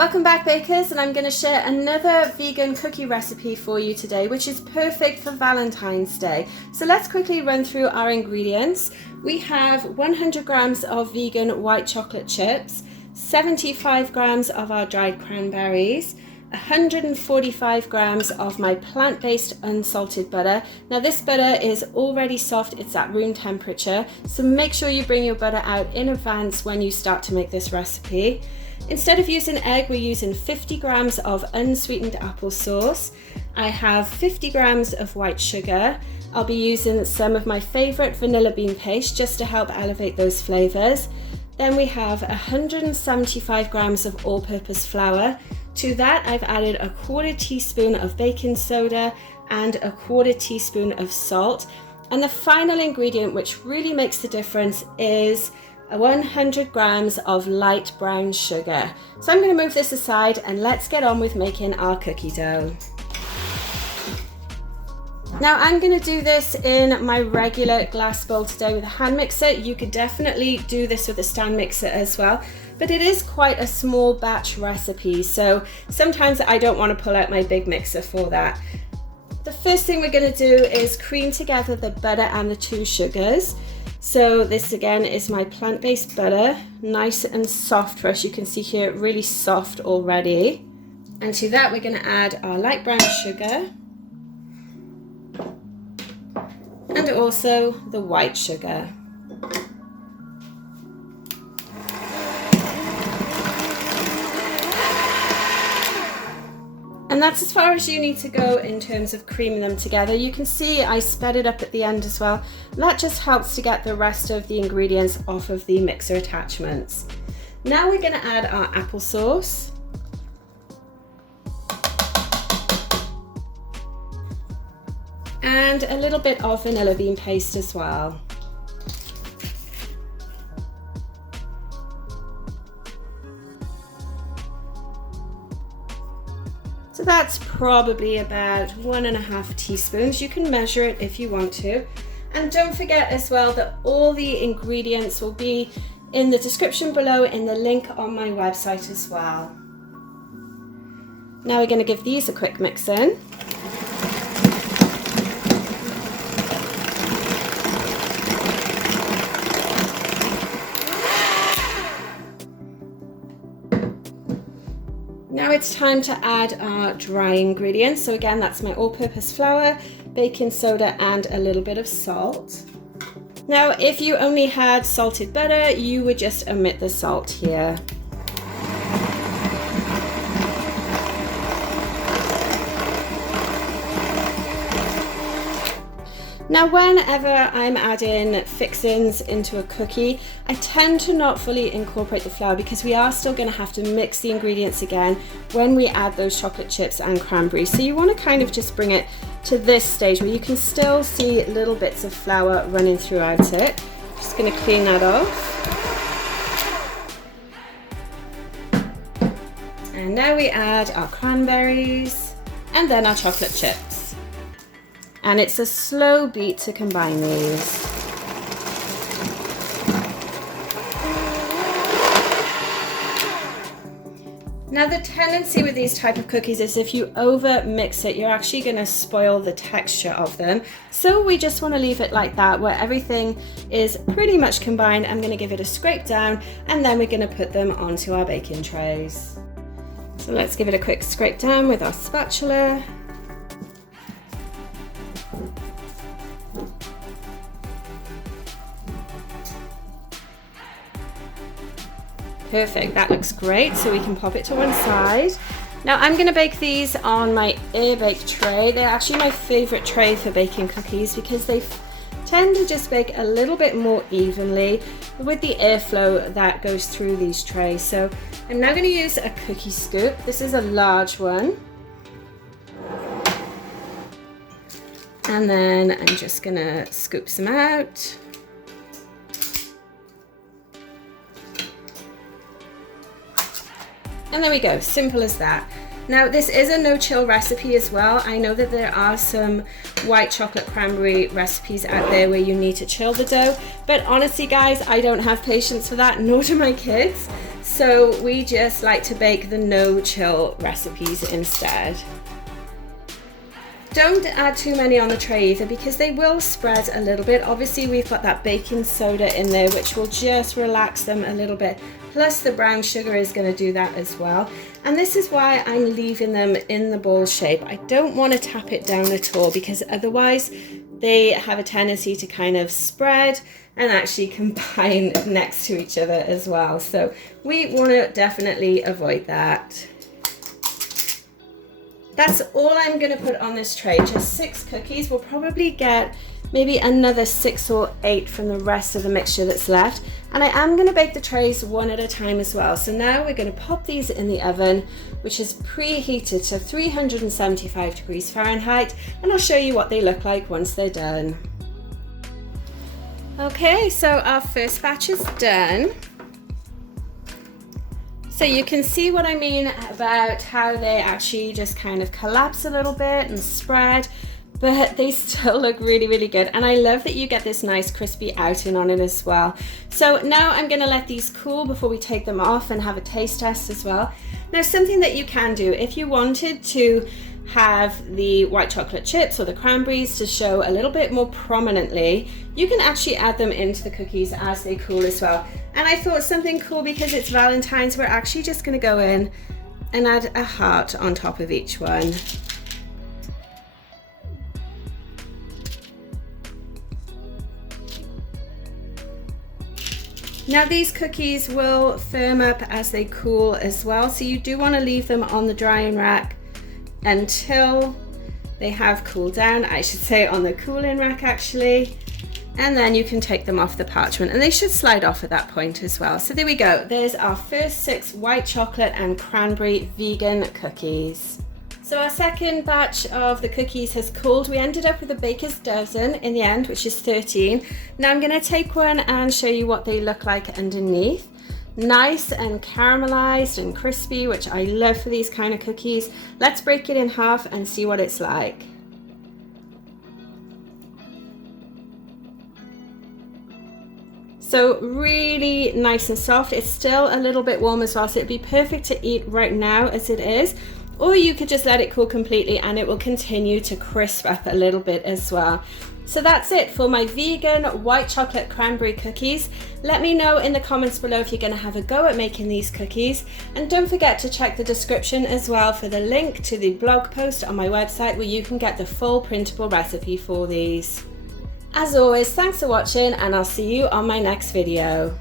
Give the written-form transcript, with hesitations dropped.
Welcome back, bakers, and I'm going to share another vegan cookie recipe for you today, which is perfect for Valentine's Day. So let's quickly run through our ingredients. We have 100 grams of vegan white chocolate chips, 75 grams of our dried cranberries, 145 grams of my plant-based unsalted butter. Now this butter is already soft, it's at room temperature, so make sure you bring your butter out in advance when you start to make this recipe. Instead of using egg, we're using 50 grams of unsweetened applesauce. I have 50 grams of white sugar. I'll be using some of my favorite vanilla bean paste just to help elevate those flavors. Then we have 175 grams of all-purpose flour. To that, I've added a quarter teaspoon of baking soda and a quarter teaspoon of salt. And the final ingredient, which really makes the difference, is 100 grams of light brown sugar. So I'm going to move this aside and let's get on with making our cookie dough. Now I'm going to do this in my regular glass bowl today with a hand mixer. You could definitely do this with a stand mixer as well, but it is quite a small batch recipe, so sometimes I don't want to pull out my big mixer for that. The first thing we're going to do is cream together the butter and the two sugars. So this again is my plant-based butter, nice and soft, as you can see here, really soft already. And to that we're going to add our light brown sugar and also the white sugar. And that's as far as you need to go in terms of creaming them together. You can see I sped it up at the end as well. That just helps to get the rest of the ingredients off of the mixer attachments. Now we're going to add our applesauce. And a little bit of vanilla bean paste as well. So that's probably about 1.5 teaspoons. You can measure it if you want to. And don't forget as well that all the ingredients will be in the description below in the link on my website as well. Now we're going to give these a quick mix in. Now it's time to add our dry ingredients. So again, that's my all-purpose flour, baking soda, and a little bit of salt. Now, if you only had salted butter, you would just omit the salt here. Now, whenever I'm adding fixings into a cookie, I tend to not fully incorporate the flour because we are still going to have to mix the ingredients again when we add those chocolate chips and cranberry. So you want to kind of just bring it to this stage where you can still see little bits of flour running throughout it. Just going to clean that off. And now we add our cranberries and then our chocolate chips. And it's a slow beat to combine these. Now the tendency with these type of cookies is if you over mix it, you're actually going to spoil the texture of them. So we just want to leave it like that, where everything is pretty much combined. I'm going to give it a scrape down and then we're going to put them onto our baking trays. So let's give it a quick scrape down with our spatula. Perfect, that looks great, so we can pop it to one side. Now I'm going to bake these on my air bake tray. They're actually my favorite tray for baking cookies because they tend to just bake a little bit more evenly with the airflow that goes through these trays. So I'm now going to use a cookie scoop. This is a large one. And then I'm just going to scoop some out. And there we go, simple as that. Now this is a no-chill recipe as well. I know that there are some white chocolate cranberry recipes out there where you need to chill the dough, but honestly guys, I don't have patience for that, nor do my kids. So we just like to bake the no chill recipes instead. Don't add too many on the tray either because they will spread a little bit. Obviously we've got that baking soda in there which will just relax them a little bit. Plus the brown sugar is going to do that as well. And this is why I'm leaving them in the ball shape. I don't want to tap it down at all because otherwise they have a tendency to kind of spread and actually combine next to each other as well. So we want to definitely avoid that. That's all I'm going to put on this tray, just 6 cookies. We'll probably get maybe another 6 or 8 from the rest of the mixture that's left. And I am going to bake the trays one at a time as well. So now we're going to pop these in the oven, which is preheated to 375 degrees Fahrenheit. And I'll show you what they look like once they're done. Okay, so our first batch is done. So you can see what I mean about how they actually just kind of collapse a little bit and spread, but they still look really, really good. And I love that you get this nice crispy outing on it as well. So now I'm gonna let these cool before we take them off and have a taste test as well. Now, something that you can do, if you wanted to have the white chocolate chips or the cranberries to show a little bit more prominently, you can actually add them into the cookies as they cool as well. And I thought something cool, because it's Valentine's, we're actually just going to go in and add a heart on top of each one. Now these cookies will firm up as they cool as well, so you do want to leave them on the drying rack until they have cooled down. I should say on the cooling rack actually, and then you can take them off the parchment and they should slide off at that point as well. So there we go, there's our first 6 white chocolate and cranberry vegan cookies. So our second batch of the cookies has cooled. We ended up with a baker's dozen in the end, which is 13. Now I'm going to take one and show you what they look like underneath. Nice and caramelized and crispy, which I love for these kind of cookies. Let's break it in half and see what it's like. So really nice and soft. It's still a little bit warm as well, so it'd be perfect to eat right now as it is. Or you could just let it cool completely and it will continue to crisp up a little bit as well. So that's it for my vegan white chocolate cranberry cookies. Let me know in the comments below if you're going to have a go at making these cookies. And don't forget to check the description as well for the link to the blog post on my website where you can get the full printable recipe for these. As always, thanks for watching and I'll see you on my next video.